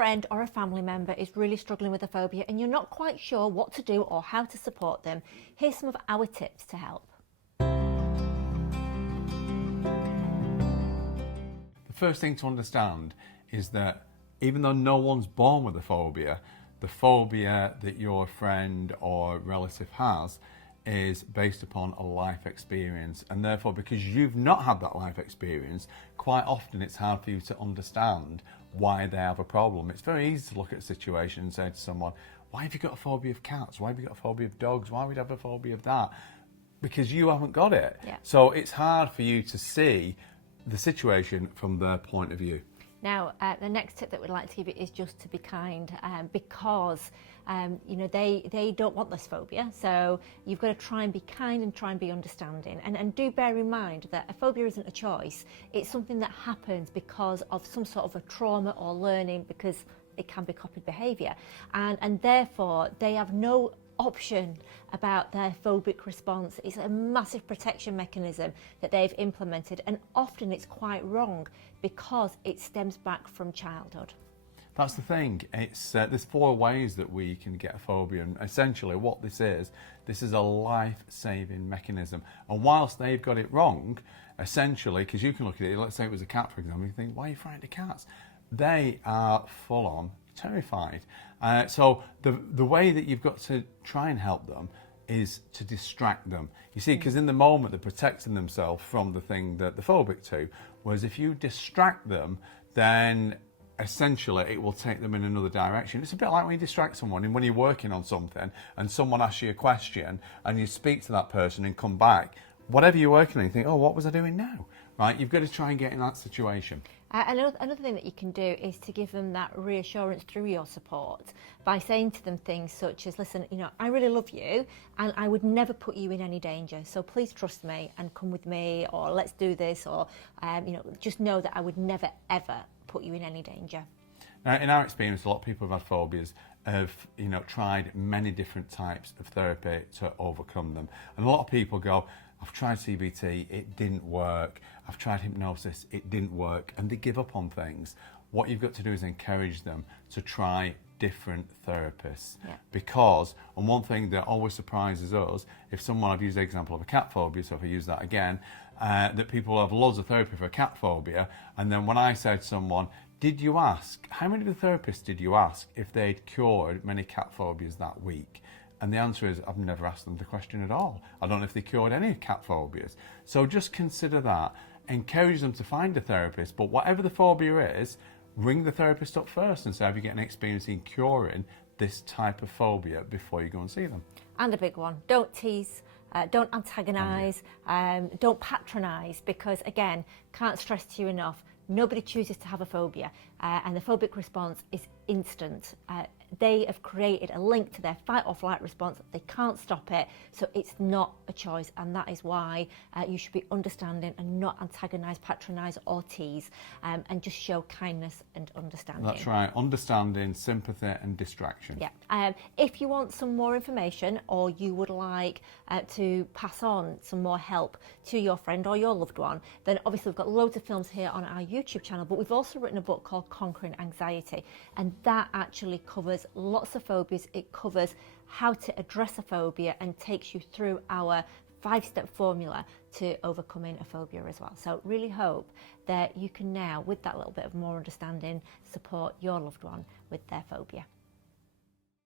friend or a family member is really struggling with a phobia and you're not quite sure what to do or how to support them, here's some of our tips to help. The first thing to understand is that even though no one's born with a phobia, the phobia that your friend or relative has is based upon a life experience, and therefore because you've not had that life experience, quite often it's hard for you to understand why they have a problem. It's very easy to look at a situation and say to someone, why have you got a phobia of cats? Why have you got a phobia of dogs? Why would you have a phobia of that? Because you haven't got it. Yeah. So it's hard for you to see the situation from their point of view. Now, the next tip that we'd like to give you is just to be kind, because you know, they don't want this phobia, so you've got to try and be kind and try and be understanding, and do bear in mind that a phobia isn't a choice. It's something that happens because of some sort of a trauma or learning, because it can be copied behaviour, and therefore they have no option about their phobic response. It's a massive protection mechanism that they've implemented, and often it's quite wrong because it stems back from childhood. That's the thing. It's there's 4 ways that we can get a phobia, and essentially what this is a life-saving mechanism. And whilst they've got it wrong, essentially, because you can look at it, let's say it was a cat, for example, you think, why are you frightened of cats? They are full-on terrified. So the way that you've got to try and help them is to distract them. You see, because in the moment they're protecting themselves from the thing that they're phobic to, whereas if you distract them, then essentially it will take them in another direction. It's a bit like when you distract someone and when you're working on something and someone asks you a question and you speak to that person and come back, whatever you're working on, you think, oh, what was I doing now? Right? You've got to try and get in that situation. Another thing that you can do is to give them that reassurance through your support by saying to them things such as, listen, you know, I really love you and I would never put you in any danger, so please trust me and come with me, or let's do this, or you know, just know that I would never ever put you in any danger. Now, in our experience, a lot of people who've had phobias have, you know, tried many different types of therapy to overcome them. And a lot of people go, I've tried CBT, it didn't work. I've tried hypnosis, it didn't work. And they give up on things. What you've got to do is encourage them to try different therapists. Yeah. Because, and one thing that always surprises us, if someone, I've used the example of a cat phobia, so if I use that again, that people have loads of therapy for a cat phobia, and then when I say to someone, did you ask, how many of the therapists did you ask if they'd cured many cat phobias that week? And the answer is, I've never asked them the question at all. I don't know if they cured any cat phobias. So just consider that. Encourage them to find a therapist, but whatever the phobia is, ring the therapist up first and say, have you got an experience in curing this type of phobia before you go and see them? And a big one, don't tease, don't antagonise, don't patronise, because again, can't stress to you enough, nobody chooses to have a phobia, and the phobic response is instant. They have created a link to their fight or flight response. They can't stop it, so it's not a choice, and that is why you should be understanding and not antagonise, patronise or tease, and just show kindness and understanding. That's right, understanding, sympathy and distraction. Yeah. If you want some more information, or you would like to pass on some more help to your friend or your loved one, then obviously we've got loads of films here on our YouTube channel, but we've also written a book called Conquering Anxiety, and that actually covers lots of phobias. It covers how to address a phobia and takes you through our 5-step formula to overcoming a phobia as well. So really hope that you can now, with that little bit of more understanding, support your loved one with their phobia.